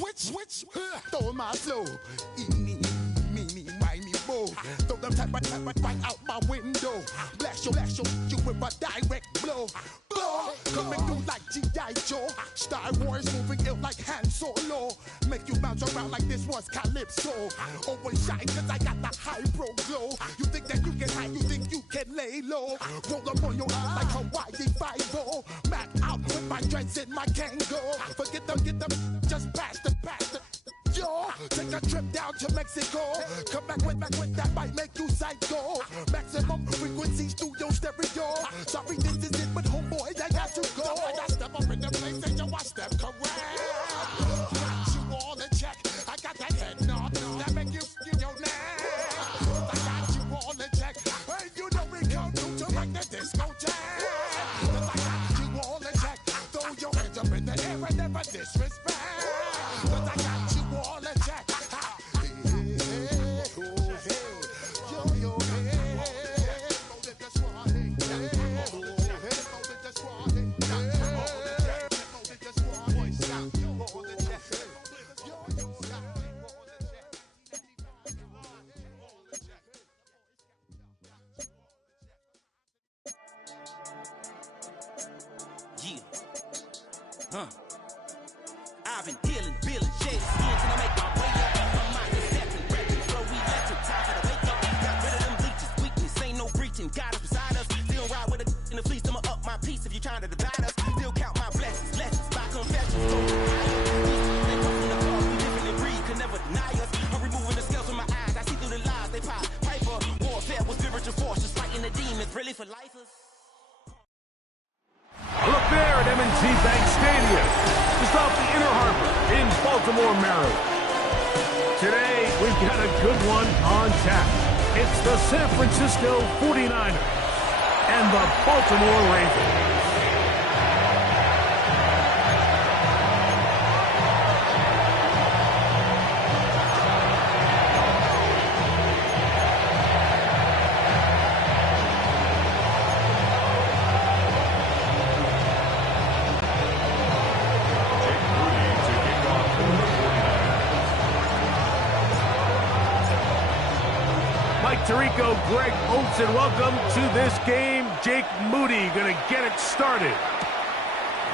Which, throw my flow. Eeny, meeny, miny, mo. Throw them type right out my window. Blast you with a direct blow. Blow, coming through like G.I. Joe. Star Wars moving ill like Han Solo. Make you bounce around like this was Calypso. Always shine cause I got the high pro glow. You think that you can hide, you think you can lay low. Roll up on your ass like Hawaii Five-O. Mac out with my dreads in my Kango. Forget them, just pass the. Yo, take a trip down to Mexico. Come back with that might make you psycho. Maximum frequency studio stereo. Sorry, this is it, but homeboy, I got to go. I step up in the place and yo, I step correct. Got you all in check. I got that head nod that make you your neck. I got you all in check. Hey, you know we come through to like the disco jam. I got you all in check. Throw your hands up in the air and never disrespect. I got you all in check. I've been dealing, shaded skin till I make my way up. My mind is set and ready, so we left in time for the wake up. Got rid of them bleachers, weakness, ain't no breaching. God is beside us, still ride with a in the fleece. I'ma up my piece if you're trying to divide us. Still count my blessings, lessons, by confessions. So they come from the cross, we different and breed, could never deny us. I'm removing the scales from my eyes, I see through the lies they pop. Piper, warfare with spiritual forces, fighting the demons, really for lifers. Look there at M&T Bank Stadium, just off the Inner Harbor in Baltimore, Maryland. Today, we've got a good one on tap. It's the San Francisco 49ers and the Baltimore Ravens. Tirico, Greg Olson, welcome to this game. Jake Moody going to get it started.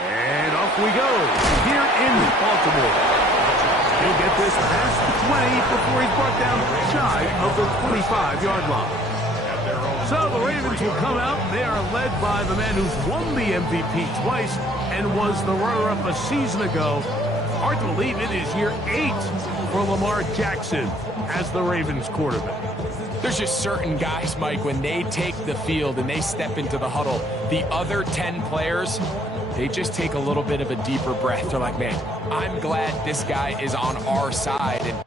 And off we go here in Baltimore. He'll get this past the 20 before he's brought down shy of the 25-yard line. So the Ravens will come out. They are led by the man who's won the MVP twice and was the runner-up a season ago. Hard to believe it is year 8 for Lamar Jackson as the Ravens quarterback. There's just certain guys, Mike, when they take the field and they step into the huddle, the other 10 players, they just take a little bit of a deeper breath. They're like, man, I'm glad this guy is on our side. And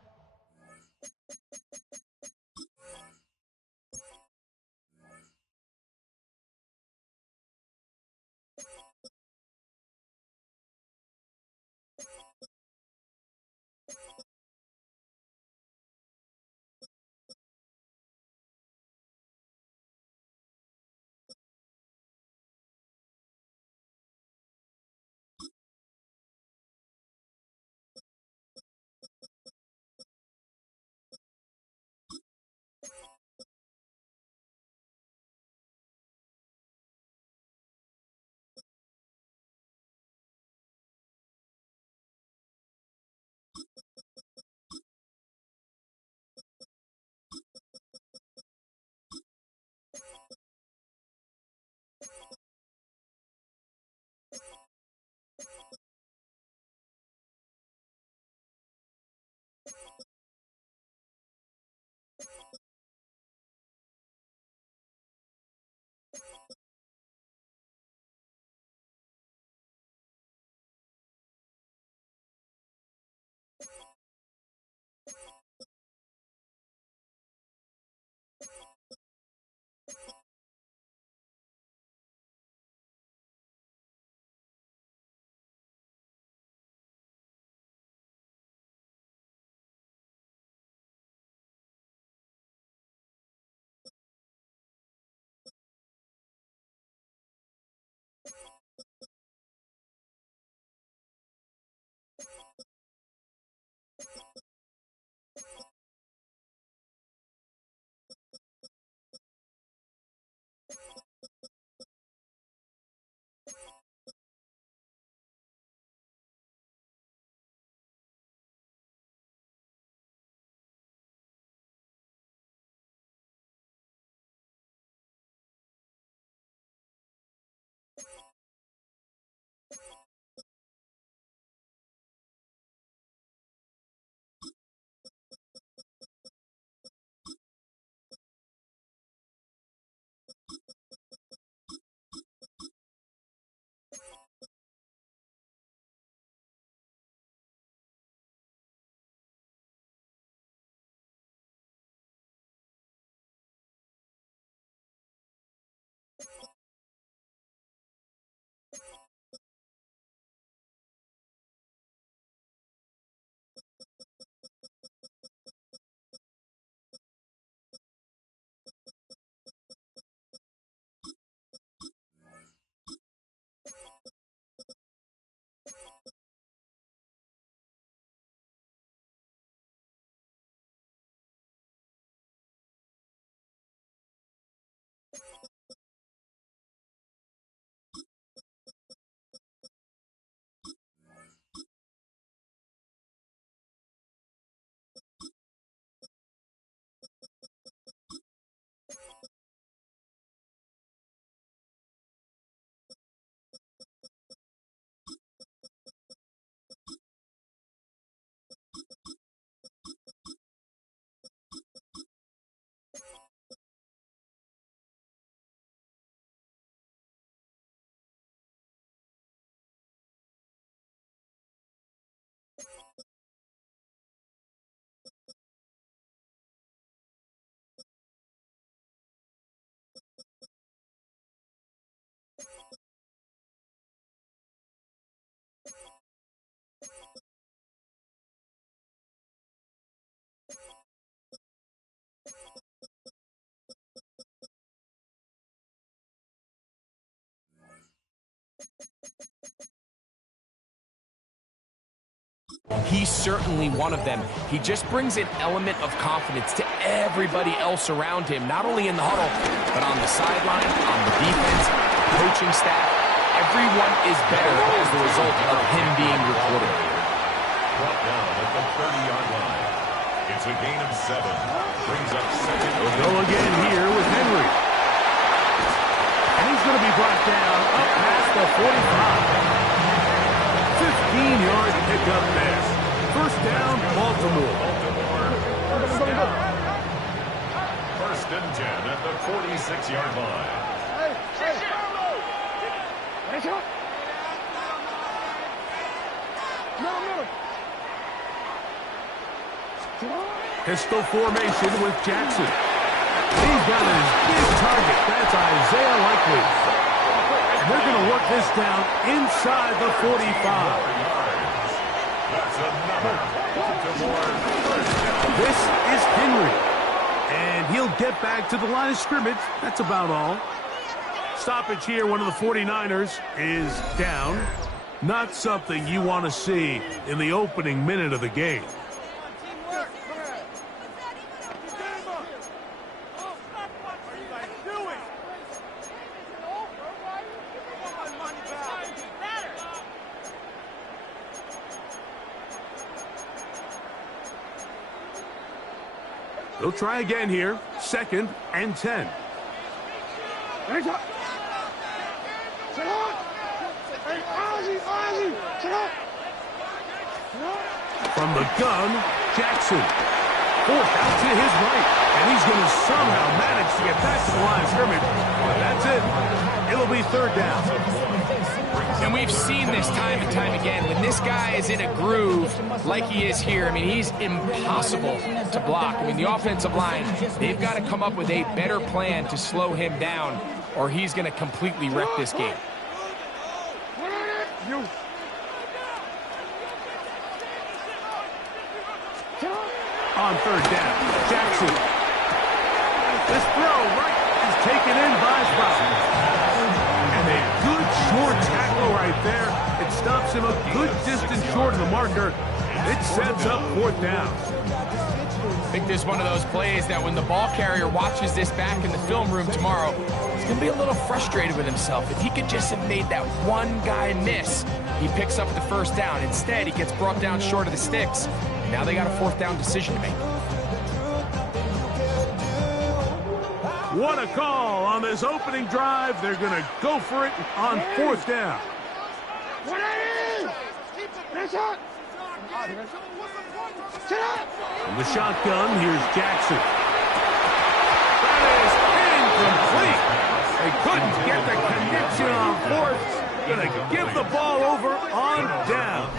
He's certainly one of them. He just brings an element of confidence to everybody else around him, not only in the huddle, but on the sideline, on the defense, coaching staff. Everyone is better as the result of him being your quarterback. Brought down at the 30-yard line. It's a gain of 7. Brings up second. We'll go again here with Henry. And he's going to be brought down up past the 45. 15-yard pickup there. First down, Baltimore. First and 10 at the 46-yard line. Pistol formation with Jackson. He's got his big target. That's Isaiah Likely. And they're going to work this down inside the 45. This is Henry. And he'll get back to the line of scrimmage. That's about all. Stoppage here. One of the 49ers is down. Not something you want to see in the opening minute of the game. They'll try again here. Second and 10. From the gun, Jackson. Fourth out to his right. And he's going to somehow manage to get back to the line of scrimmage. But that's it. It'll be third down. And we've seen this time and time again. When this guy is in a groove like he is here, I mean, he's impossible to block. I mean, the offensive line, they've got to come up with a better plan to slow him down, or he's going to completely wreck this game. On third down, Jackson. This throw right is taken in by Sprout. And a good short tackle right there. It stops him a good distance short of the marker. It sets up fourth down. I think this is one of those plays that when the ball carrier watches this back in the film room tomorrow, he's going to be a little frustrated with himself. If he could just have made that one guy miss, he picks up the first down. Instead, he gets brought down short of the sticks. Now they got a fourth down decision to make. What a call on this opening drive. They're going to go for it on fourth down. From the shotgun, here's Jackson. That is incomplete. They couldn't get the connection on fourth. Going to give the ball over on down.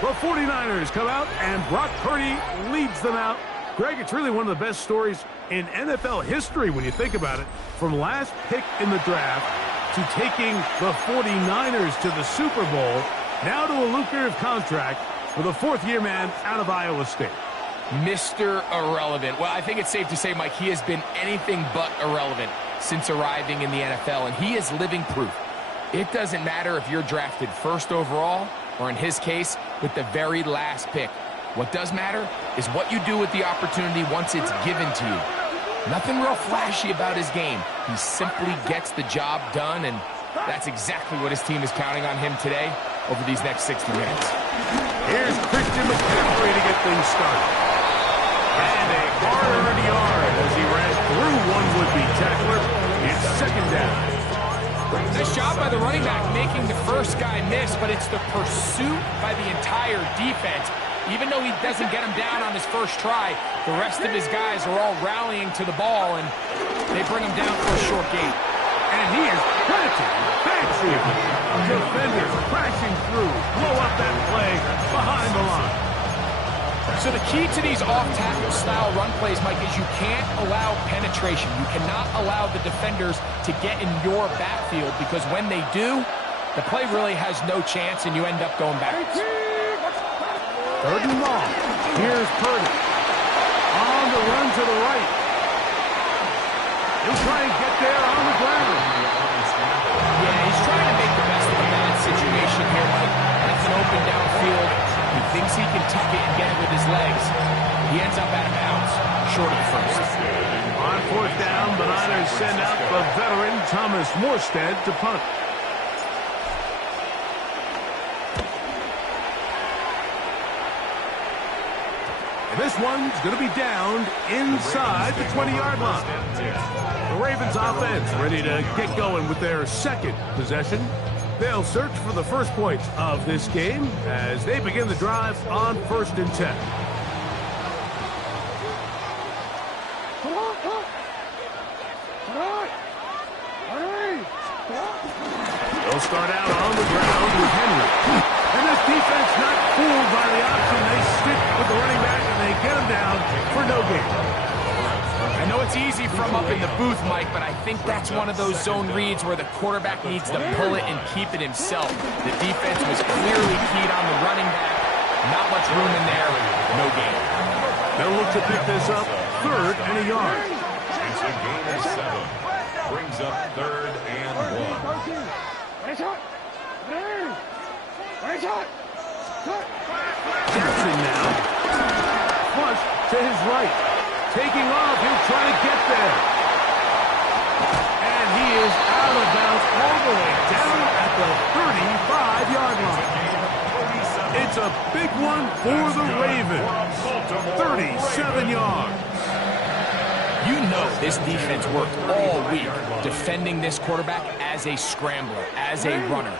The 49ers come out, and Brock Purdy leads them out. Greg, it's really one of the best stories in NFL history when you think about it. From last pick in the draft to taking the 49ers to the Super Bowl, now to a lucrative contract with a fourth-year man out of Iowa State. Mr. Irrelevant. Well, I think it's safe to say, Mike, he has been anything but irrelevant since arriving in the NFL, and he is living proof. It doesn't matter if you're drafted first overall or, in his case, with the very last pick. What does matter is what you do with the opportunity once it's given to you. Nothing real flashy about his game. He simply gets the job done, and that's exactly what his team is counting on him today over these next 60 minutes. Here's Christian McCaffrey to get things started. And a hard yard as he ran through one would-be tackler. It's second down. Nice job by the running back making the first guy miss, but it's the pursuit by the entire defense. Even though he doesn't get him down on his first try, the rest of his guys are all rallying to the ball, and they bring him down for a short gain. And he is planted. Fancy. Defenders crashing through. Blow up that play behind the line. So the key to these off-tackle style run plays, Mike, is you can't allow penetration. You cannot allow the defenders to get in your backfield, because when they do, the play really has no chance, and you end up going backwards. Third and long. Here's Purdy. On the run to the right. He'll try and get there on the ground. Yeah, he's trying to make the best of a bad situation here, Mike. That's an open downfield. tuck it and get it with his legs. He ends up out of bounds, short of the first. On fourth down, the Niners send out the veteran Thomas Morstead to punt. And this one's going to be downed inside the 20-yard line. The Ravens offense ready to get going with their second possession. They'll search for the first points of this game as they begin the drive on 1st and 10. They'll start out on the ground with Henry. And this defense not fooled by the option. They stick with the running back and they get him down for no gain. I know it's easy from up in the booth, Mike, but I think that's one of those zone reads where the quarterback needs to pull it and keep it himself. The defense was clearly keyed on the running back. Not much room in there. No gain. They'll look to pick this up 3rd and a yard. It's a gain of 7. Brings up 3rd and 1. Jackson now. Flush to his right. Taking off, he'll try to get there. And he is out of bounds all the way down at the 35-yard line. It's a big one for the Ravens. 37 yards. You know this defense worked all week defending this quarterback as a scrambler, as a runner.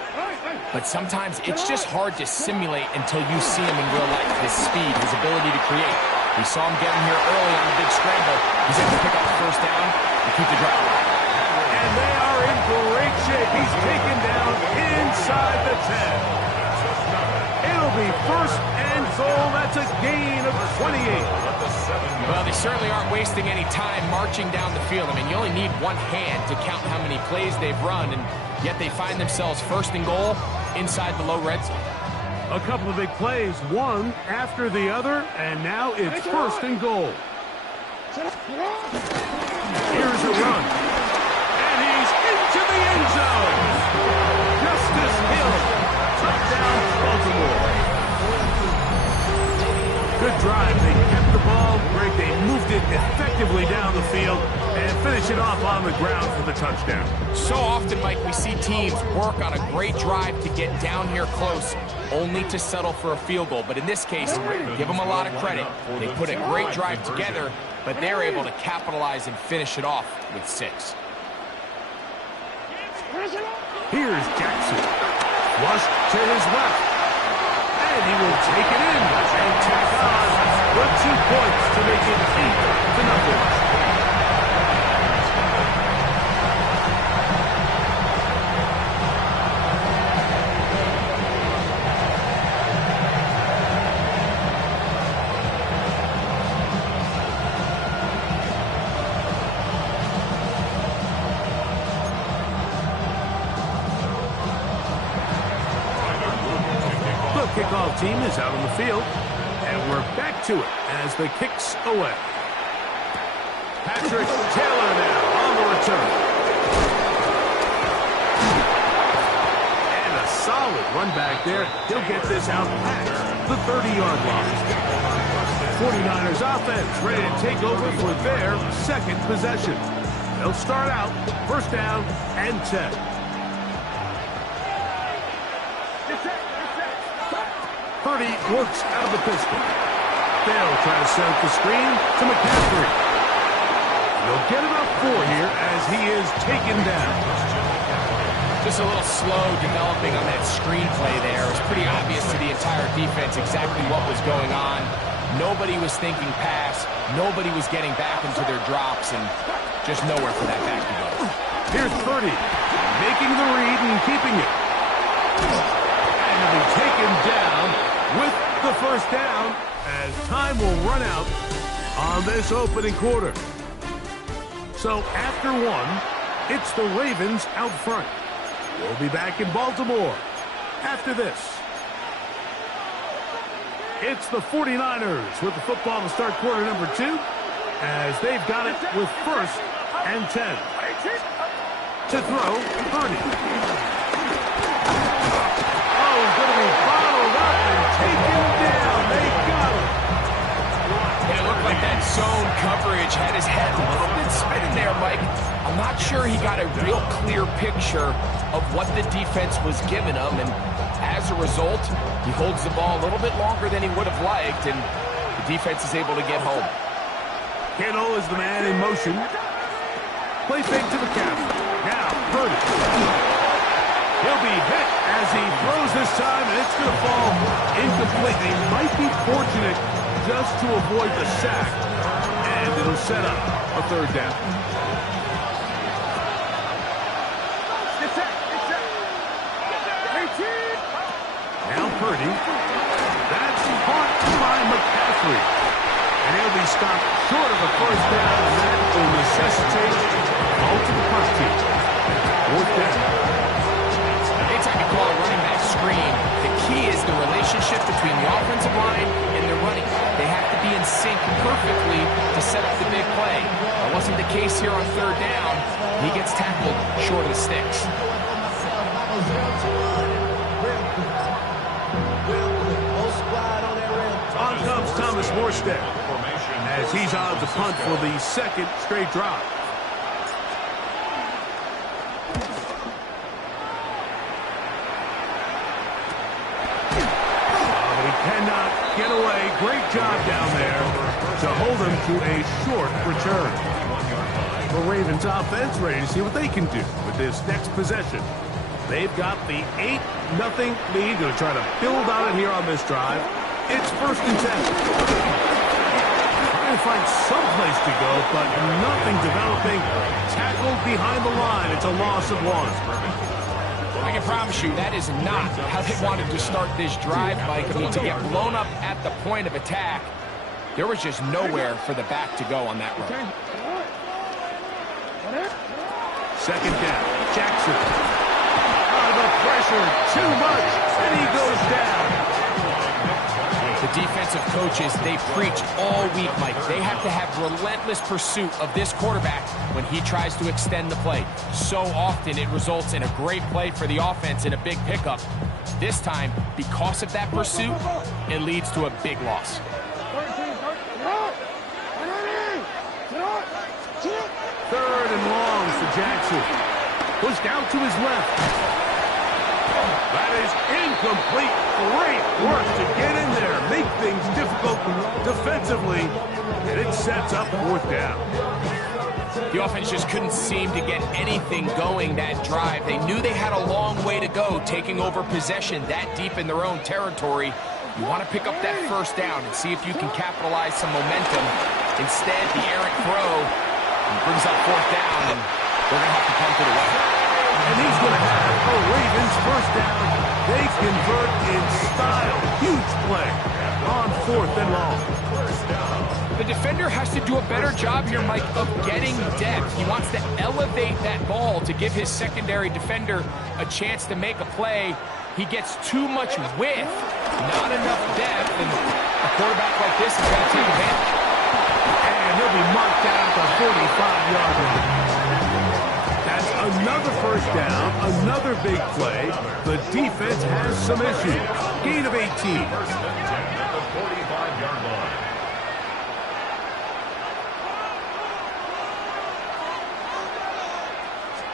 But sometimes it's just hard to simulate until you see him in real life, his speed, his ability to create. We saw him get him here early on a big scramble. He's able to pick up the first down and keep the drive alive. And they are in great shape. He's taken down inside the 10. It'll be 1st and goal. That's a gain of 28. Well, they certainly aren't wasting any time marching down the field. I mean, you only need one hand to count how many plays they've run, and yet they find themselves 1st and goal inside the low red zone. A couple of big plays, one after the other, and now it's 1st and goal. Here's a run. And he's into the end zone. Justice Hill. Touchdown, Baltimore. Good drive. They kept the ball. Greg, they moved it effectively down the field and finish it off on the ground for the touchdown. So often, Mike, we see teams work on a great drive to get down here close, only to settle for a field goal. But in this case, give them a lot of credit. They put a great drive together, but they're able to capitalize and finish it off with 6. Here's Jackson. Flush to his left. And he will take it in and tack on the 2 points to make it 8-0. Kickoff team is out on the field, and we're back to it as the kick's away. Patrick Taylor now on the return. And a solid run back there. He'll get this out past the 30-yard line. 49ers offense ready to take over for their second possession. They'll start out 1st down and 10. Purdy works out of the pistol. They'll try to set up the screen to McCaffrey. They'll get about 4 here as he is taken down. Just a little slow developing on that screenplay there. It was pretty obvious to the entire defense exactly what was going on. Nobody was thinking pass. Nobody was getting back into their drops, and just nowhere for that back to go. Here's Purdy making the read and keeping it. And he'll be taken down with the 1st down as time will run out on this opening quarter. So after 1, it's the Ravens out front. We'll be back in Baltimore after this. It's the 49ers with the football to start quarter number 2 as they've got it with 1st and 10. To throw, Purdy. Oh, he's going to be bottled up and taken down. They sure he got a real clear picture of what the defense was giving him, and as a result, he holds the ball a little bit longer than he would have liked, and the defense is able to get home. Kittle is the man in motion. Play fake to the captain. Now, Purdy. He'll be hit as he throws this time, and it's going to fall incomplete. They might be fortunate just to avoid the sack, and it'll set up a third down. Now Purdy. That's caught by McCaffrey. And he'll be stopped short of a first down, and that will necessitate all to the punt team. Fourth down. Anytime you call a running back screen, the key is the relationship between the offensive line and the running. They have to be in sync perfectly to set up the big play. That wasn't the case here on third down. He gets tackled short of the sticks. On comes Thomas Morstead as he's on to punt for the second straight drive. He cannot get away. Great job down there to hold him to a short return. The Ravens offense ready to see what they can do with this next possession. They've got the 8-0 lead. Going to try to build on it here on this drive. It's 1st and 10. Trying to find some place to go, but nothing developing. Tackled behind the line. It's a loss of 1. I can promise you that is not how they wanted to start this drive, Mike. I mean, to get blown up at the point of attack, there was just nowhere for the back to go on that run. Second down. Jackson. The pressure, too much, and he goes down. The defensive coaches, they preach all week, Mike. They have to have relentless pursuit of this quarterback when he tries to extend the play. So often it results in a great play for the offense and a big pickup. This time, because of that pursuit, it leads to a big loss. Third and long for Jackson. Pushed out to his left. That is incomplete. Great work to get in there, make things difficult defensively, and it sets up 4th down. The offense just couldn't seem to get anything going that drive. They knew they had a long way to go, taking over possession that deep in their own territory. You want to pick up that first down and see if you can capitalize some momentum. Instead, the errant throw brings up 4th down, and they're going to have to punt it away. And he's going to have a Ravens first down. They convert in style. Huge play on 4th and long. The defender has to do a better job here, Mike, of getting depth. He wants to elevate that ball to give his secondary defender a chance to make a play. He gets too much width, not enough depth, and a quarterback like this is going to take advantage. And he'll be marked down at the 45-yard line. That's another first down, another big play. The defense has some issues. Gain of 18. At the 45-yard line.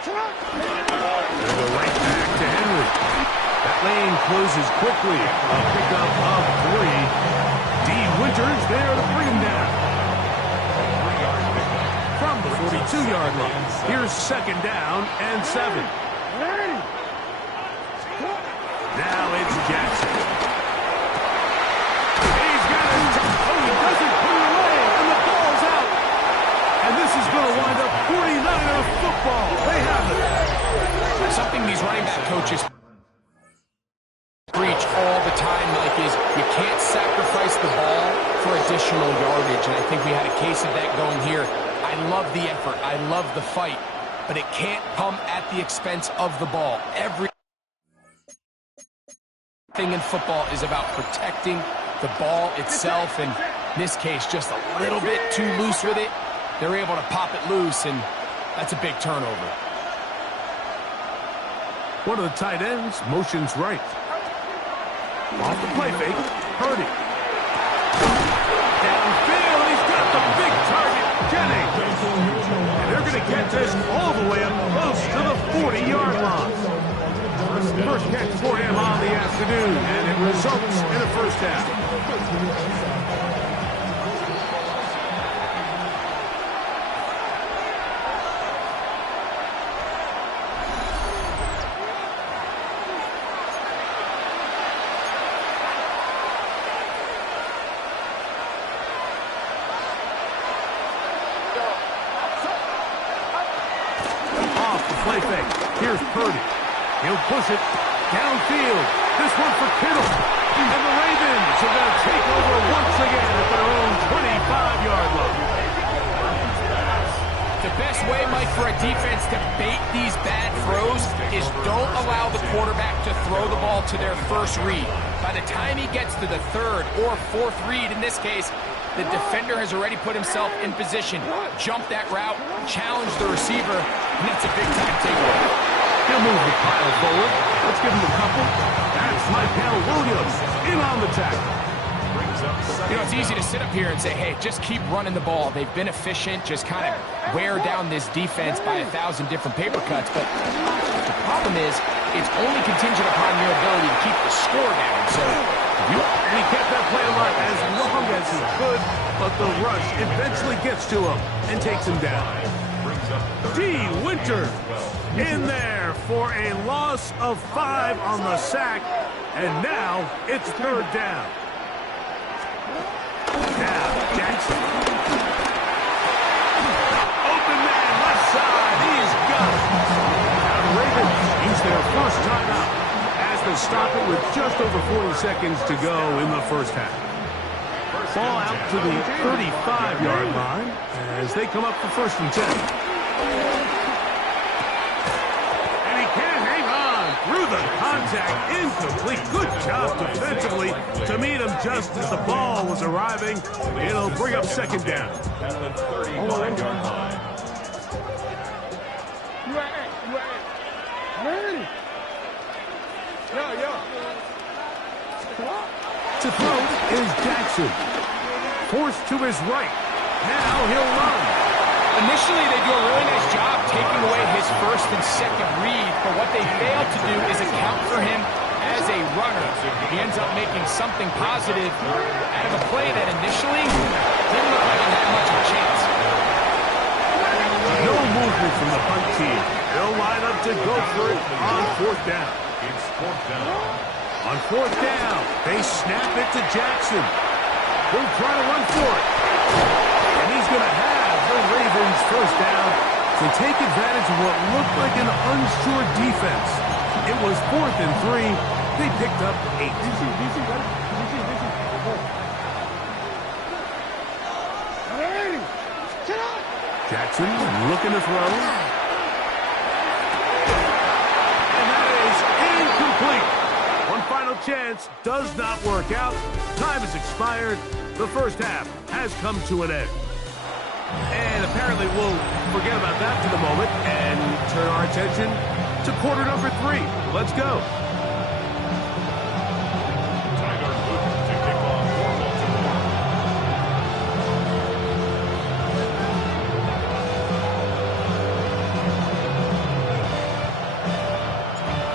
They'll go right back to Henry. That lane closes quickly. A pickup of 3. D. Winters there to bring him down. From the 42-yard line. Here's 2nd down and 7. Now it's Jackson. He's got it. Oh, he doesn't put it away, and the ball's out. And this is going to wind up 49er football. They have it. Something these running back coaches preach all the time, Mike, is you can't sacrifice the ball for additional yardage, and I think we had a case of that going here. I love the effort. I love the fight, but it can't come at the expense of the ball. Everything in football is about protecting the ball itself, and in this case, just a little bit too loose with it. They're able to pop it loose, and that's a big turnover. One of the tight ends motions right. Off the play fake, Purdy. Downfield, he's got the big target, Jennings. And they're going to get this all the way up first half. Play fake. Here's Purdy. He'll push it downfield. This one for Kittle. And the Ravens are going to take over once again at their own 25-yard line. The best way, Mike, for a defense to bait these bad throws is don't allow the quarterback to throw the ball to their first read. By the time he gets to the third or fourth read, in this case, the defender has already put himself in position. Jump that route, challenge the receiver, and that's a big-time takeaway. He'll move the pile forward. Let's give him a couple. That's Michael Williams in on the tackle. You know, it's easy to sit up here and say, hey, just keep running the ball. They've been efficient, just kind of wear down this defense by 1,000 different paper cuts. But the problem is, it's only contingent upon your ability to keep the score down. So, and he kept that play alive as long as he could, but the rush eventually gets to him and takes him down. D. Winter in there for a loss of 5 on the sack, and now it's third down. Now, Jackson. Open man, left side. He's got it. Now the Ravens use their first timeout as they stop it with just over 40 seconds to go in the first half. Ball out to the 35-yard line as they come up for first and 10. And he can't hang on through the contact. Incomplete. Good job defensively to meet him just as the ball was arriving. It'll bring up second down. At the 35-yard line. To throw is Jackson. Forced to his right. Now he'll run. initially they do a really nice job taking away his first and second read, but what they fail to do is account for him as a runner. He ends up making something positive out of a play that initially didn't look like it had much of a chance. No movement from the punt team. They'll line up to go for it on fourth down. It's fourth down. On fourth down, they snap it to Jackson. He'll try to run for it. And he's going to have the Ravens first down to take advantage of what looked like an unsure defense. It was 4th and 3. They picked up 8. Jackson looking to throw. And that is incomplete. One final chance does not work out. Time has expired. The first half has come to an end. And apparently we'll forget about that for the moment and turn our attention to quarter number 3. Let's go. Tyler Luton to kick off for Baltimore.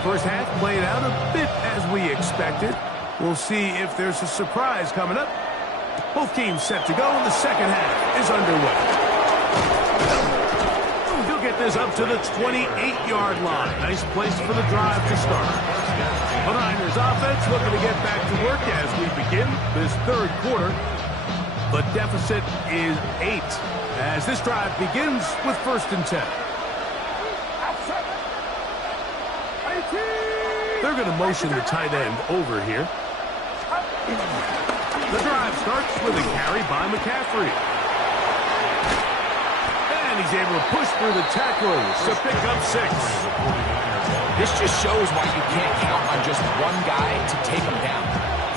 First half played out a bit as we expected. We'll see if there's a surprise coming up. Both teams set to go, and the second half is underway. He'll get this up to the 28-yard line. Nice place for the drive to start. The Niners offense looking to get back to work as we begin this third quarter. The deficit is 8 as this drive begins with 1st and 10. They're going to motion the tight end over here. The drive starts with a carry by McCaffrey. And he's able to push through the tacklers to pick up 6. This just shows why you can't count on just one guy to take him down.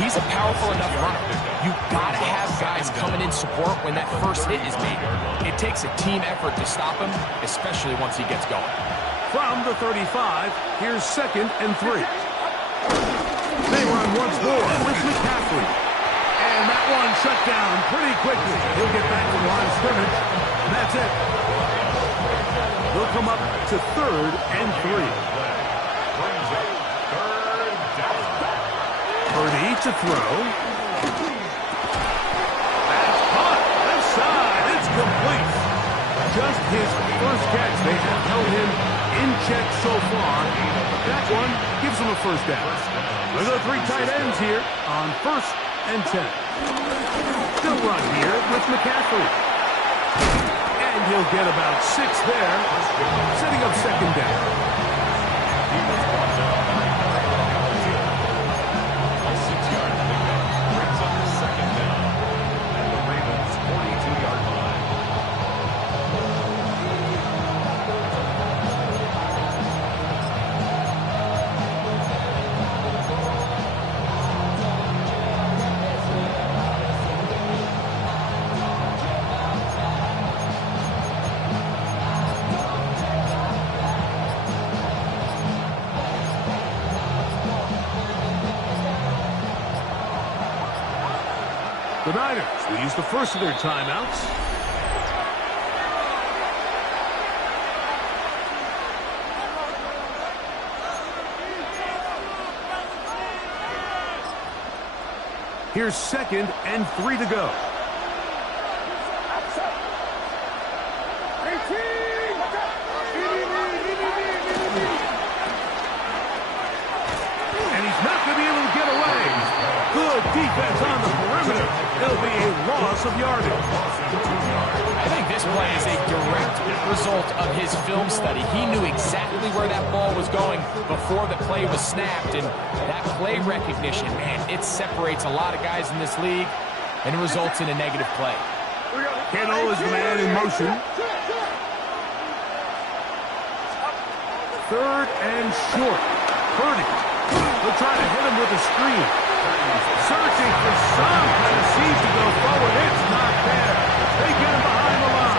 He's a powerful enough runner. You've got to have guys coming in support when that first hit is made. It takes a team effort to stop him, especially once he gets going. From the 35, here's 2nd and 3. They run once more with McCaffrey. And that one shut down pretty quickly. He'll get back to the line of scrimmage, and that's it. They'll come up to 3rd and 3. Third down. Purdy Fakes a throw. That's caught. Left side. It's complete. Just his first catch. They have held him in check so far. That one gives him a first down. There's the 3 tight ends here on 1st and 10. Still run here with McCaffrey. And he'll get about 6 there, setting up 2nd down. He was brought down by a 6-yard pickup. Brings up the 2nd down at the Ravens' 42-yard line. The Niners will use the first of their timeouts. Here's 2nd and 3 to go. And he's not going to be able to get away. Good defense on the perimeter. It'll be a loss of yardage. I think this play is a direct result of his film study. He knew exactly where that ball was going before the play was snapped, and that play recognition, man, it separates a lot of guys in this league, and it results in a negative play. Kittle is the man in motion. 3rd and short. Purdy. They'll try to hit him with a screen. Searching for some kind of seed to go forward. It's not there. They get him behind the line.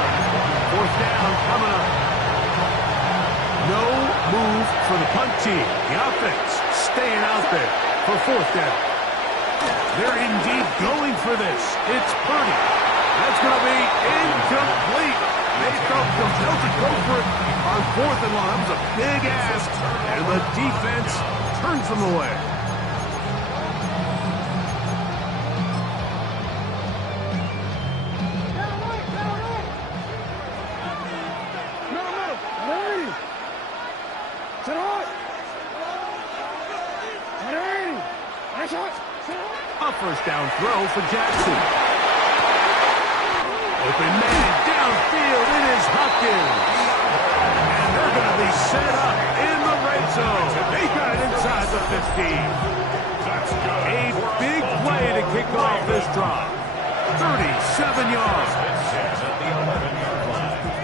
4th down coming up. No move for the punt team. The offense staying out there for 4th down. They're indeed going for this. It's Purdy. That's going to be incomplete. They felt compelled to go for it on 4th and long. That was a big ask, and the defense turns them away. A 1st down throw for Jackson. Open man downfield. It is Hopkins. And they're going to be set up in the red zone. They got it inside the 15. A big play to kick off this drive. 37 yards.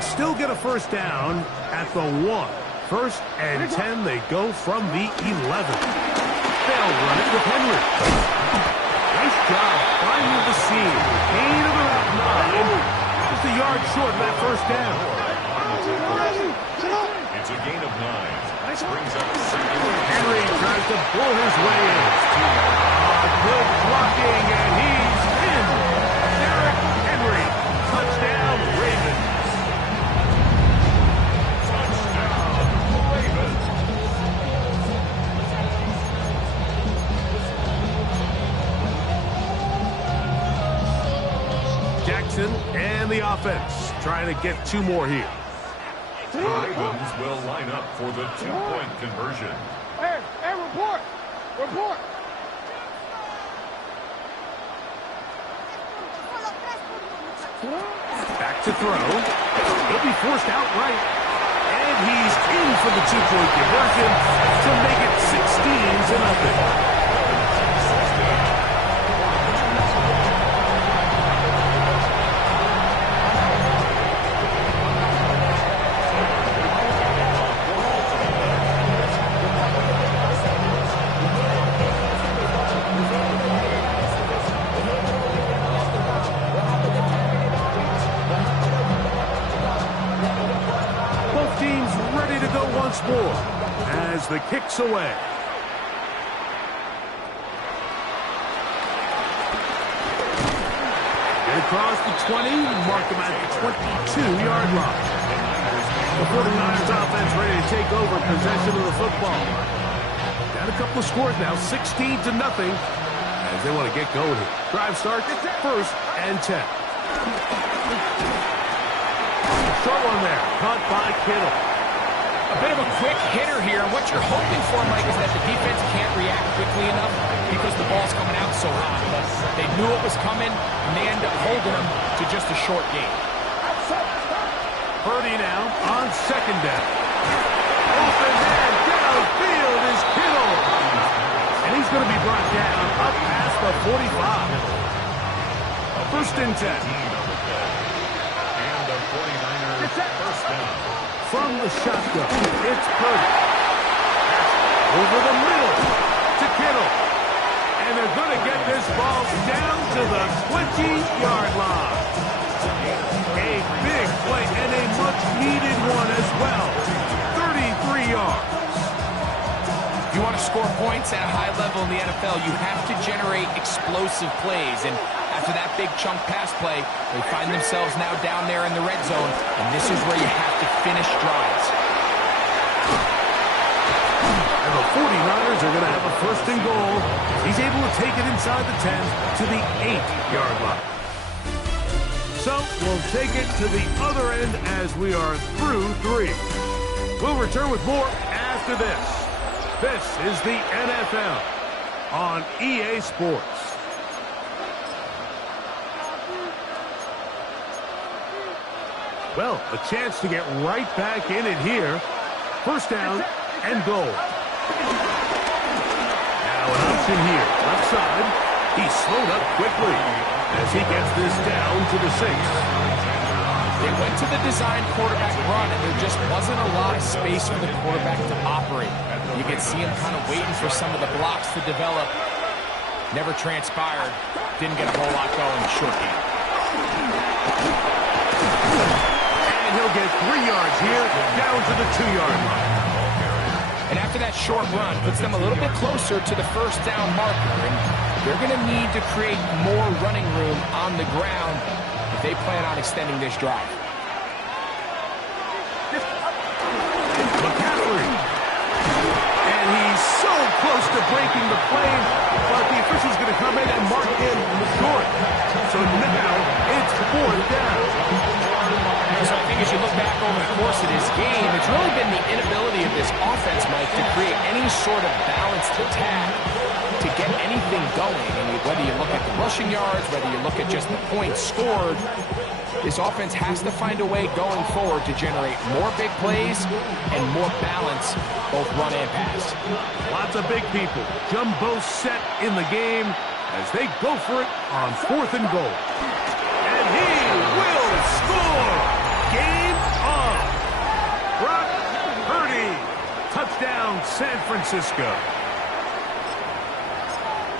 Still get a 1st down at the 1. 1st and 10. They go from the 11. They'll run it with Henry. Nice job finding the seam. Gain of about 9. Just a yard short of that 1st down. It's a gain of 9. Brings up 2nd. Henry tries to pull his way in. Good blocking, and he's in. Derrick Henry. Touchdown, Ravens. And the offense trying to get 2 more here. The Ravens will line up for the 2-point conversion. Hey, report! Report! Back to throw. He'll be forced outright. And he's in for the 2-point conversion to make it 16-0. Once more as the kick's away. Get across the 20, mark them at the 22-yard line. The 49ers offense ready to take over possession of the football. Got a couple of scores now, 16-0, as they want to get going here. Drive start, 1st and 10. Short one there, caught by Kittle. A bit of a quick hitter here, and what you're hoping for, Mike, is that the defense can't react quickly enough because the ball's coming out so hot. But they knew it was coming, and they end up holding them to just a short game. Purdy now on 2nd down. Open man downfield is Kittle. And he's going to be brought down up past the 45. 1st and 10. And the 49ers 1st down. From the shotgun, it's Purdy. Over the middle to Kittle. And they're going to get this ball down to the 20-yard line. A big play and a much-needed one as well. 33 yards. If you want to score points at a high level in the NFL, you have to generate explosive plays. And after that big chunk pass play, they find themselves now down there in the red zone, and this is where you have to finish drives. And the 49ers are going to have a 1st and goal. He's able to take it inside the 10 to the 8-yard line. So we'll take it to the other end as we are through 3. We'll return with more after this. This is the NFL on EA Sports. Well, a chance to get right back in it here. 1st down and goal. Now an option here, left side. He slowed up quickly as he gets this down to the 6. They went to the design quarterback run, and there just wasn't a lot of space for the quarterback to operate. You can see him kind of waiting for some of the blocks to develop. Never transpired. Didn't get a whole lot going short game. And he'll get 3 yards here, down to the 2-yard line. And after that short run, puts them a little bit closer to the 1st down marker. And they're going to need to create more running room on the ground if they plan on extending this drive. McCaffrey. And he's so close to breaking the play, but the official's going to come in and mark him short. So now it's 4th down. So I think as you look back over the course of this game, it's really been the inability of this offense, Mike, to create any sort of balanced attack to get anything going. And whether you look at the rushing yards, whether you look at just the points scored, this offense has to find a way going forward to generate more big plays and more balance, both run and pass. Lots of big people. Jumbo set in the game as they go for it on 4th and goal. And he will score! Game on! Brock Purdy! Touchdown, San Francisco.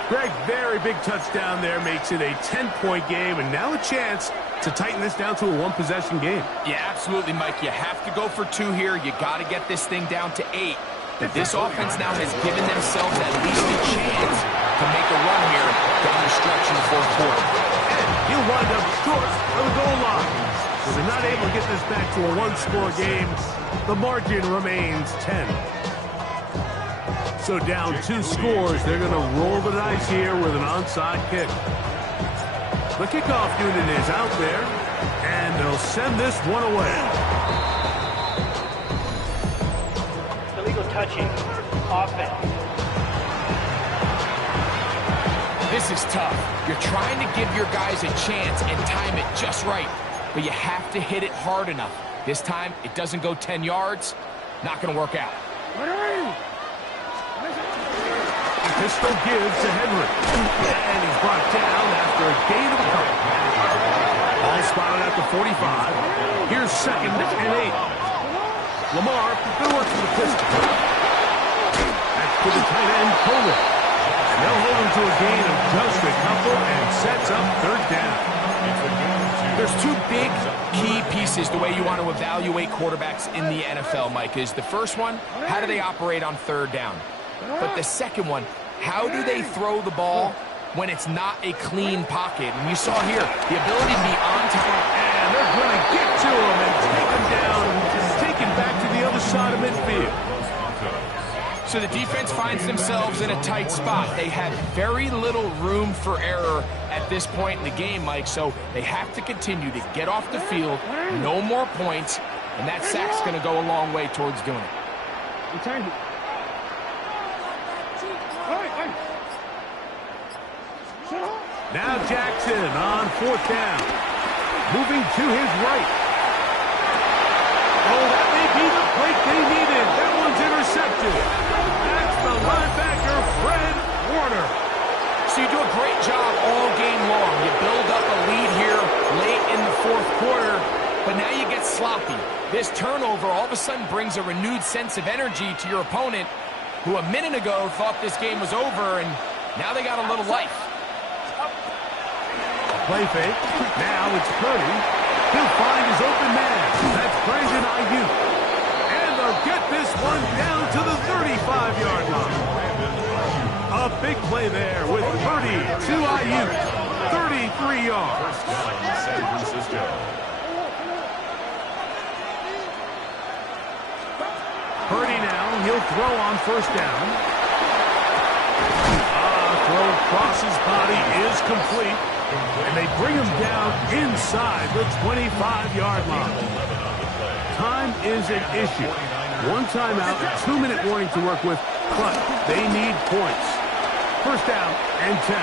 Greg, very big touchdown there, makes it a 10-point game, and now a chance to tighten this down to a 1-possession game. Yeah, absolutely, Mike. You have to go for 2 here. You got to get this thing down to 8. But this offense now has given themselves at least a chance to make a run here down the stretch in the 4th quarter. And he'll wind up short of the goal line. So they're not able to get this back to a 1-score game. The margin remains 10. So down 2 scores, they're going to roll the dice here with an onside kick. The kickoff unit is out there, and they'll send this one away. Illegal touching. Offense. This is tough. You're trying to give your guys a chance and time it just right, but you have to hit it hard enough. This time, it doesn't go 10 yards. Not going to work out. Pistol gives to Henry. And he's brought down after a gain of a couple. Ball spotted at the 45. Here's 2nd and 8. Lamar, good work from the pistol. That's to the tight end, Coleman. And they'll hold him to a gain of just a couple and sets up 3rd down. There's 2 big key pieces the way you want to evaluate quarterbacks in the NFL, Mike. Is the first one, how do they operate on 3rd down? But the second one, how do they throw the ball when it's not a clean pocket? And you saw here, the ability to be on time. And they're going to get to him and take him down, take him back to the other side of midfield. So So the defense finds themselves in a tight spot. They have very little room for error at this point in the game, Mike, so they have to continue to get off the field, no more points, and that sack's going to go a long way towards doing it. Now Jackson on 4th down. Moving to his right. Oh, that may be the break they needed. That one's intercepted. That's the linebacker, Fred Warner. So you do a great job all game long. You build up a lead here late in the 4th quarter, but now you get sloppy. This turnover all of a sudden brings a renewed sense of energy to your opponent, who a minute ago thought this game was over, and now they got a little life. Play fake. Now it's Purdy. He'll find his open man. That's Brandon Ayuk. And they'll get this one down to the 35-yard line. A big play there with Purdy to Ayuk. 33 yards. San Francisco. Purdy now. He'll throw on 1st down. Throw across his body is complete. And they bring him down inside the 25-yard line. Time is an issue. 1 timeout, 2-minute warning to work with, but they need points. 1st down and 10.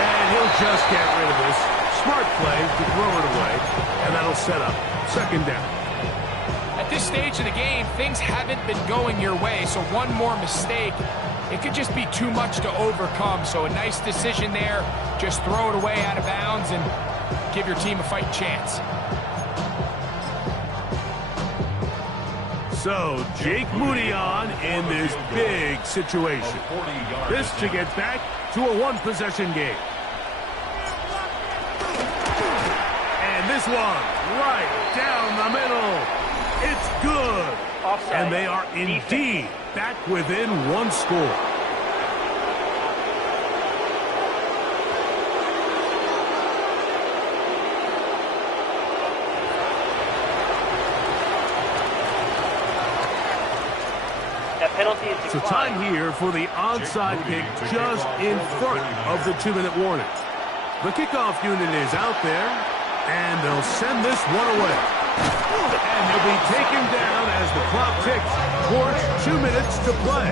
And he'll just get rid of this. Smart play to throw it away, and that'll set up 2nd down. At this stage of the game, things haven't been going your way, so one more mistake, it could just be too much to overcome. So a nice decision there. Just throw it away out of bounds and give your team a fighting chance. So Jake Moody on in this big situation. This to get back to a 1-possession game. And this one right down the middle. It's good. Offside. And they are indeed back within 1 score. That penalty is So declined. time here for the onside kick just in front of the 2-minute warning. The kickoff unit is out there, and they'll send this one away. And he'll be taken down as the clock ticks towards 2 minutes to play.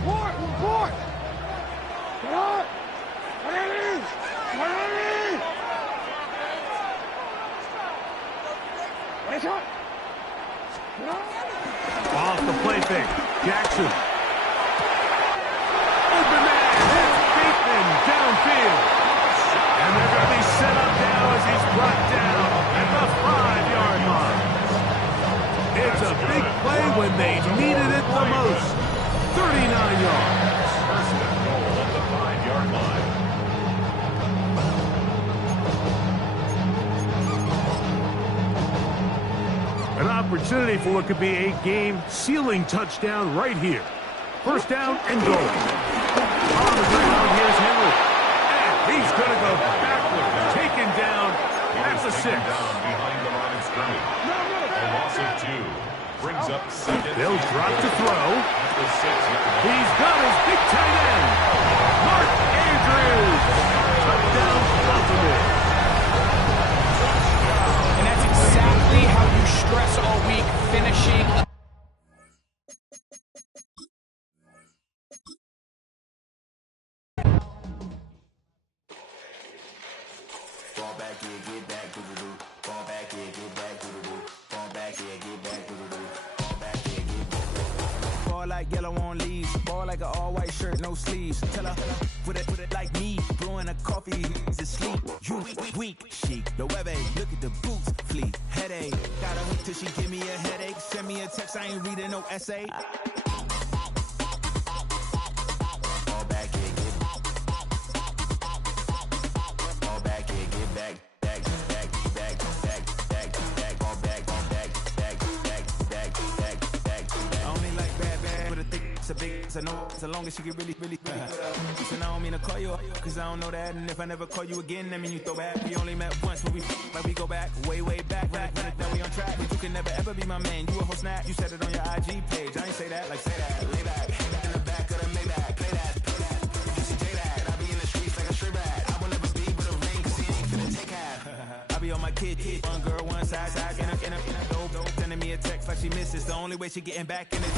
Report! What? Off the play fake, Jackson. Open man, it's Bateman downfield. And they're going to be set up now as he's brought down at the 5-yard line. It's a big play when they needed it the most. 39 yards. First and goal at the 5-yard line. An opportunity for what could be a game-sealing touchdown right here. 1st down and goal. On the ground, here's Henry. And he's going to go backward. Taken down at the 6. Down behind the line of scrimmage. A loss of 2. Brings up 2nd. They'll drop to throw. At the 6-yard line. He's got his big tight end. Mark Andrews. Touchdown, Baltimore. And that's exactly how you stress all week, finishing. Fall back here, get back, doo-doo-doo. Fall back here, get back, doo-doo-doo. Fall back here, get back, doo-doo-doo. Fall back here, get back. Fall like yellow on leaves. Ball like an all-white shirt, no sleeves. Tell her, put it like me. Blowing a coffee, to sleep. You weak, chic. The webby, look at the boots, fleet. Headache, got a hook till she give me a headache. Send me a text, I ain't reading no essay. Fall back here, get back. Fall back here, get back. I only like bad, but a thick, it's a big, so no, so long as she get really, so I don't mean to call you. cause I don't know that. And if I never call you again, that mean you throw back. We only met once, but we go back, way, way back. Run it, then we on track. But you can never ever be my man. You a whole snap, you said it on your IG page. I ain't say that, like say that, lay back. In the back of the Maybach, play that. You see J that, I be in the streets like a stray rat. I will never be with a ring, cause he ain't finna take half. I be on my kid, one girl, one side, in a dope, sending me a text like she misses. The only way she getting back in it.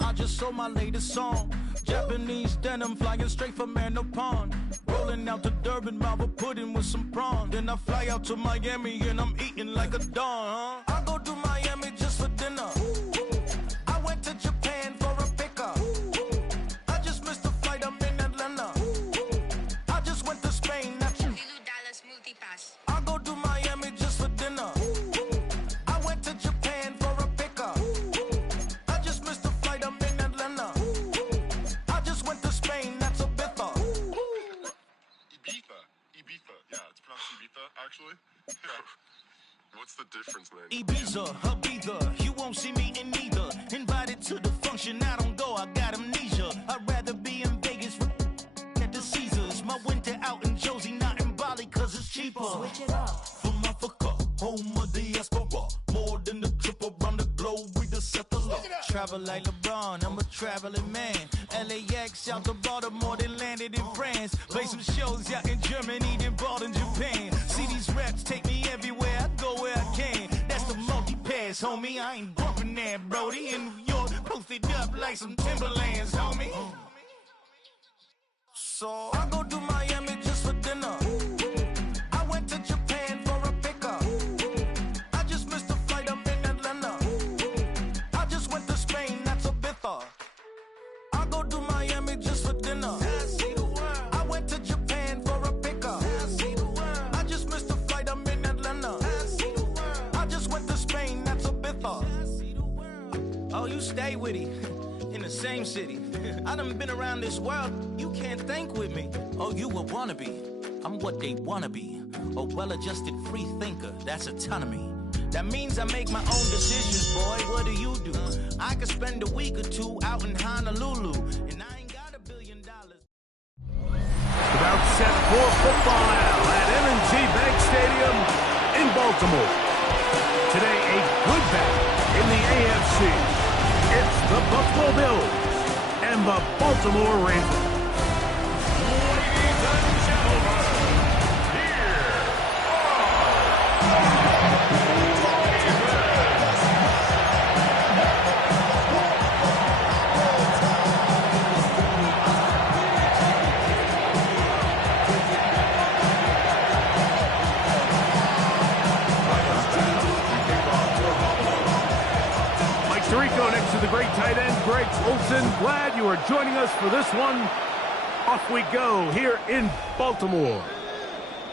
I just sold my latest song. Japanese denim flying straight from MaDDeN. Rolling out to Durban, mouth a pudding with some prawn. Then I fly out to Miami and I'm eating like a don. I go to Miami just for dinner. I went to Japan for a pickup. I just missed the flight, I'm in Atlanta. I just went to Spain, not you. I go to Miami just for dinner. I went to Japan for a pickup. I just missed the flight, I'm in Atlanta. I just went to Spain, that's a bitha. Ibiza. Yeah, it's pronounced Ibiza, actually. What's the difference, man? Ibiza, Ibiza, you won't see me in neither. Invited to the function, I don't go, I got amnesia. I'd rather be in Vegas at the Caesars. My winter out in Josie, not in Bali, cause it's cheaper. Switch it up. From Africa, home of diaspora. More than the trip around the globe, we the settler. Travel like LeBron, I'm a traveling man. LAX out to Baltimore, then landed in France. Play some shows out in Germany, then bought in Japan. See these raps take me everywhere, I go where I can. That's the multi-pass, homie, I ain't bumping that, Brody. In New York, posted up like some Timberlands, homie. So I go to Miami just for dinner. I went to Japan for a pickup. I just missed the flight, I'm in Atlanta. I just went to Spain, that's a bitha. I go to Miami just for dinner. I went to Japan for a pickup. I just missed the flight, I'm in Atlanta. I just went to Spain, that's a bitha. Oh, you stay with it. In the same city. I done been around this world, you can't think with me. Oh, you a wannabe, I'm what they wanna be. A well-adjusted free thinker, that's autonomy. That means I make my own decisions, boy, what do you do? I could spend a week or two out in Honolulu, and I ain't got $1 billion. About set for football now at M&T Bank Stadium in Baltimore. Today, a good battle in the AFC. It's the Buffalo Bills and the Baltimore Ravens. Ladies and gentlemen, here Olsen, glad you are joining us for this one. Off we go here in Baltimore.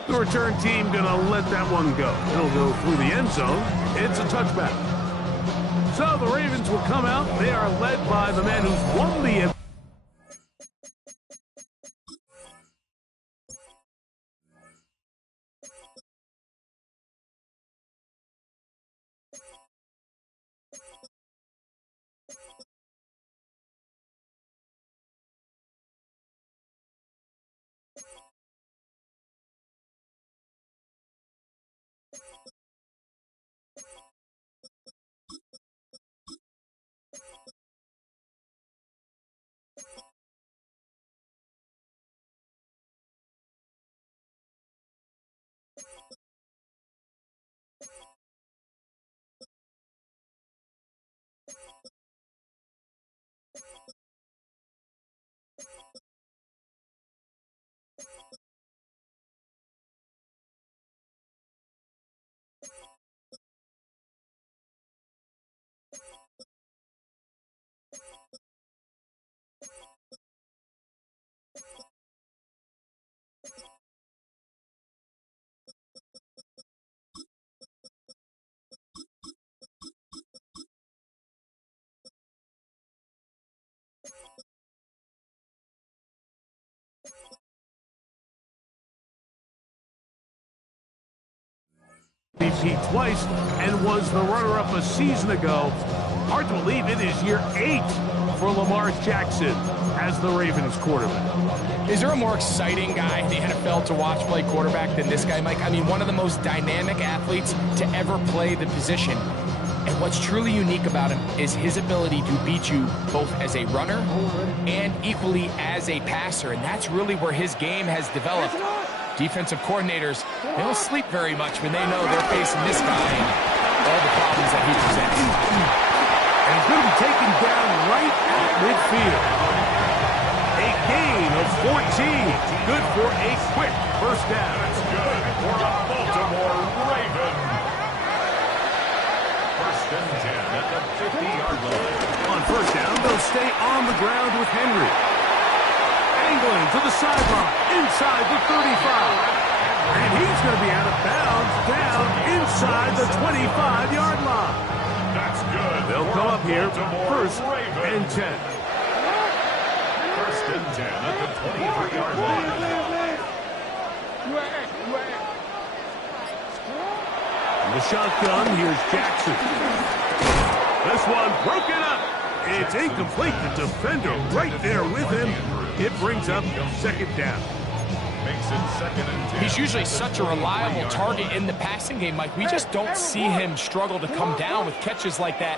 The return team gonna let that one go. It'll go through the end zone. It's a touchback. So the Ravens will come out. They are led by the man who's won the MVP twice and was the runner-up a season ago. Hard to believe it is year 8 for Lamar Jackson as the Ravens quarterback. Is there a more exciting guy in the NFL to watch play quarterback than this guy, Mike? I mean, one of the most dynamic athletes to ever play the position. And what's truly unique about him is his ability to beat you both as a runner and equally as a passer. And that's really where his game has developed. Defensive coordinators, they don't sleep very much when they know they're facing this guy and all the problems that he presents. And he's going to be taken down right at midfield. A gain of 14. Good for a quick first down. That's good for a Baltimore Raven. First and 10 at the 50-yard line. On first down, they'll stay on the ground with Henry. Angling to the sideline, inside the 35. And he's going to be out of bounds, down inside the 25-yard line. That's good. They'll come up here, first and 10. First and 10 at the 23-yard line. In the shotgun, here's Jackson. This one broken up. It's incomplete. The defender right there with him. It brings up second down. Makes it second and 10. He's usually such a reliable target in the passing game, Mike. We just don't see him struggle to come down with catches like that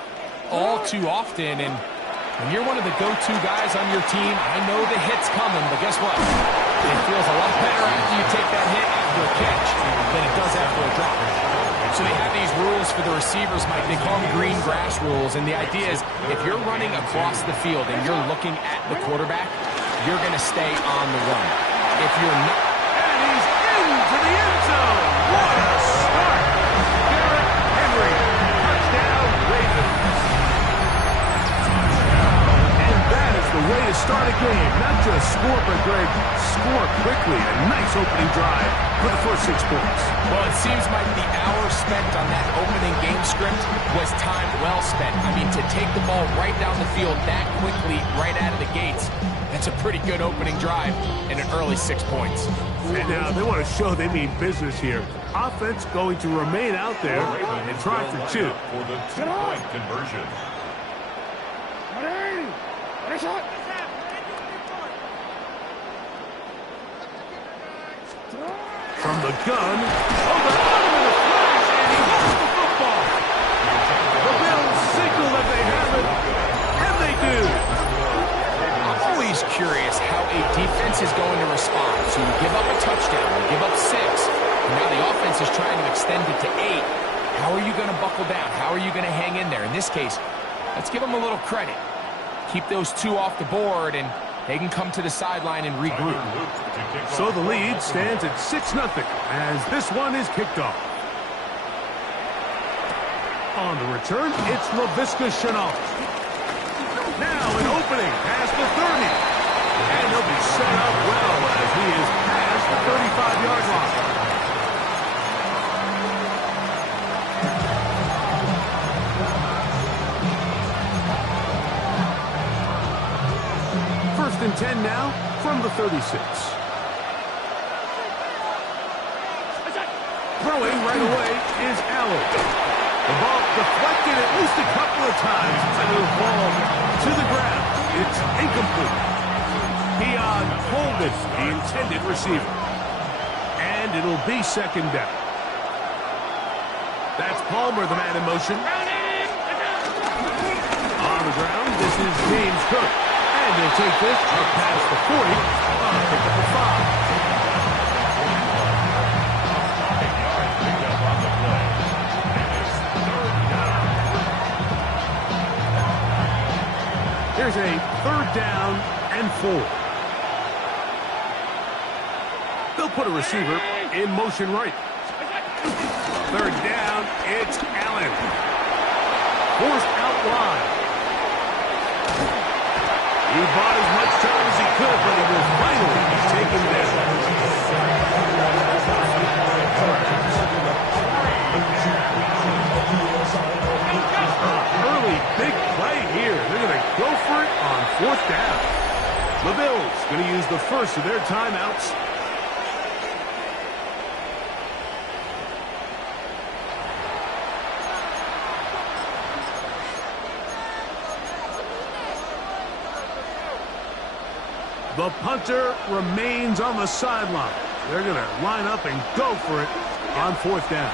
all too often. And when you're one of the go-to guys on your team, I know the hit's coming, but guess what? It feels a lot better after you take that hit after a catch than it does after a drop. So they have these rules for the receivers, Mike. They call them green grass rules. And the idea is if you're running across the field and you're looking at the quarterback, you're going to stay on the run. If you're not... And he's into the end zone. What a start. Derrick Henry. Touchdown, Ravens. And that is the way to start a game. Not just score, but Greg, score quickly. A nice opening drive for the first 6 points. Well, it seems like the hour spent on that opening game script was time well spent. I mean, to take the ball right down the field that quickly, right out of the gates, that's a pretty good opening drive and an early 6 points. And now they want to show they mean business here. Offense going to remain out there and try for 2. For the 2-point conversion. From the gun, oh, the bottom of the flash, and he lost the football. The Bills signal that they have it, and they do. I'm always curious how a defense is going to respond. So you give up a touchdown, you give up 6, and now the offense is trying to extend it to 8. How are you going to buckle down? How are you going to hang in there? In this case, let's give them a little credit. Keep those 2 off the board, and they can come to the sideline and regroup. So the lead stands at 6-0 as this one is kicked off. On the return, it's Laviska Shenault. Now an open opening past the 30. And he'll be set up well as he is past the 35-yard line. First and 10 now from the 36. Throwing right away is Allen. The ball deflected at least a couple of times, and it'll fall to the ground. It's incomplete. Keon Coleman, the intended receiver. And it'll be second down. That's Palmer, the man in motion. On the ground, this is James Cook. And he'll take this up past the 40. Pick up a 5. Here's a third down and 4. They'll put a receiver in motion right. Third down, it's Allen. Forced out wide. He bought as much time as he could, but he will finally be taken down. Early big play here. They're going to go for it on fourth down. The Bills going to use the first of their timeouts. The punter remains on the sideline. They're going to line up and go for it on fourth down.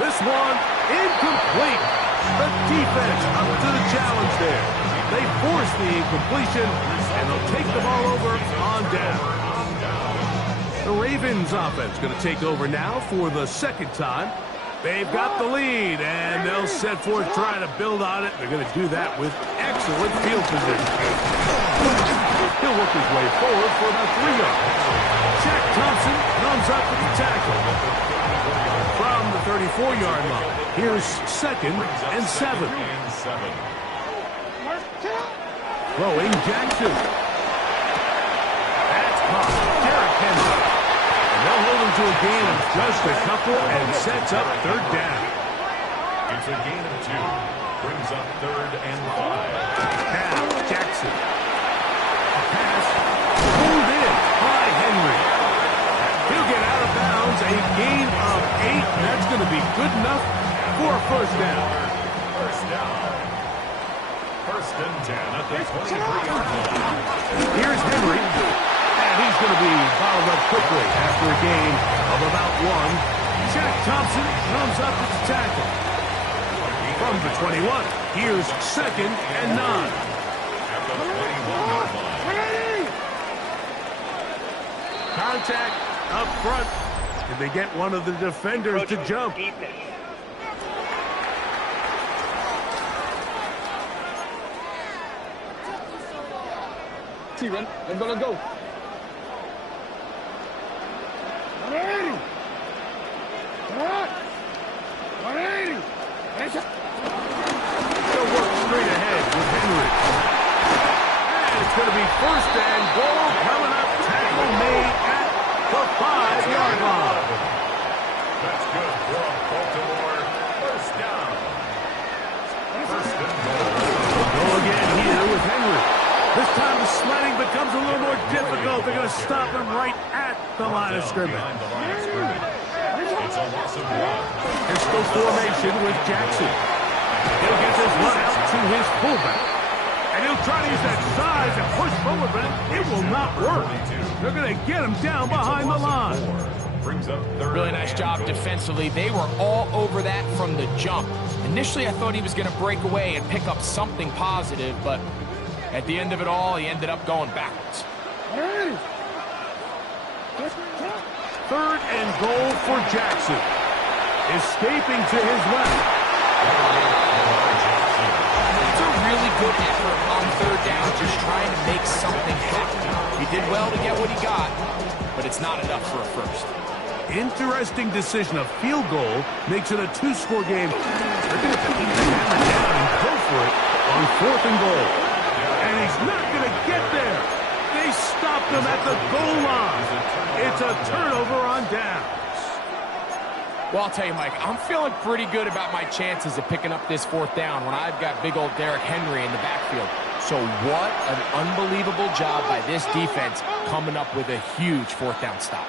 This one incomplete. The defense up to the challenge there. They force the incompletion, and they'll take the ball over on down. The Ravens offense going to take over now for the second time. They've got the lead, and they'll set forth trying to build on it. They're going to do that with excellent field position. He'll work his way forward for about 3 yards. Jack Thompson comes up with the tackle. From the 34-yard line, here's second and 7. Throwing Jackson. That's caught. Derrick Henry. They'll hold him to a gain of just a couple and sets up third down. It's a gain of 2. Brings up third and 5. Now, Jackson. A pass pulled in by Henry. He'll get out of bounds. A gain of 8. That's going to be good enough for a first down. First down. First and 10 at the 23-yard line. Here's Henry. And he's going to be fouled up quickly after a gain of about 1. Jack Thompson comes up with the tackle. From the 21, here's second and 9. At the 21-yard line. Contact up front. Did they get one of the defenders to jump? Steven, let's go, let's go. They'll work straight ahead with Henry. And it's going to be first and goal coming up. Tackle made at the 5-yard line. That's good for Baltimore. First down. First and goal. Go again here with Henry. This time the sledding becomes a little more difficult. They're going to stop him right at the line of scrimmage. It's a loss of 1. Pistol formation with Jackson. He'll get this one out to his fullback. And he'll try to use that size and push forward, but it will not work. They're going to get him down behind the line. Really nice job defensively. They were all over that from the jump. Initially, I thought he was going to break away and pick up something positive, but at the end of it all, he ended up going backwards. Third and goal for Jackson. Escaping to his left. It's a really good effort on third down, just trying to make something happen. He did well to get what he got, but it's not enough for a first. Interesting decision. A field goal makes it a 2-score game. They're going to keep the hammer down and go for it on 4th and goal. And he's not going to get there. They stopped him at the goal line. It's a turnover on downs. Well, I'll tell you, Mike, I'm feeling pretty good about my chances of picking up this 4th down when I've got big old Derrick Henry in the backfield. So what an unbelievable job by this defense coming up with a huge 4th down stop.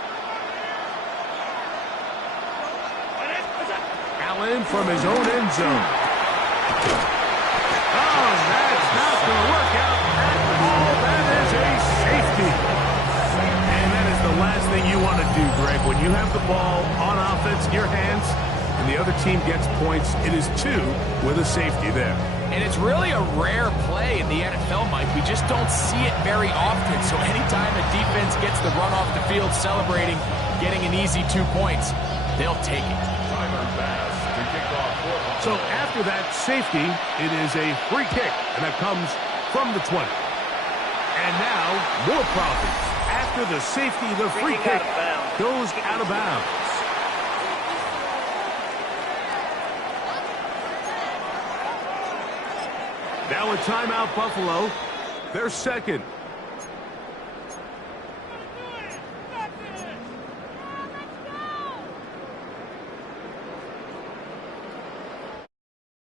Allen from his own end zone. Oh, that's not going to work out at all. That is a safety. And that is the last thing you want to do, Greg. When you have the ball on offense in your hands and the other team gets points, it is 2 with a safety there. And it's really a rare play in the NFL, Mike. We just don't see it very often. So anytime a defense gets the run off the field celebrating, getting an easy 2 points, they'll take it. So after that safety, it is a free kick, and that comes from the 20. And now, more problems. After the safety, the free kick goes out of bounds. Now a timeout, Buffalo. Their second.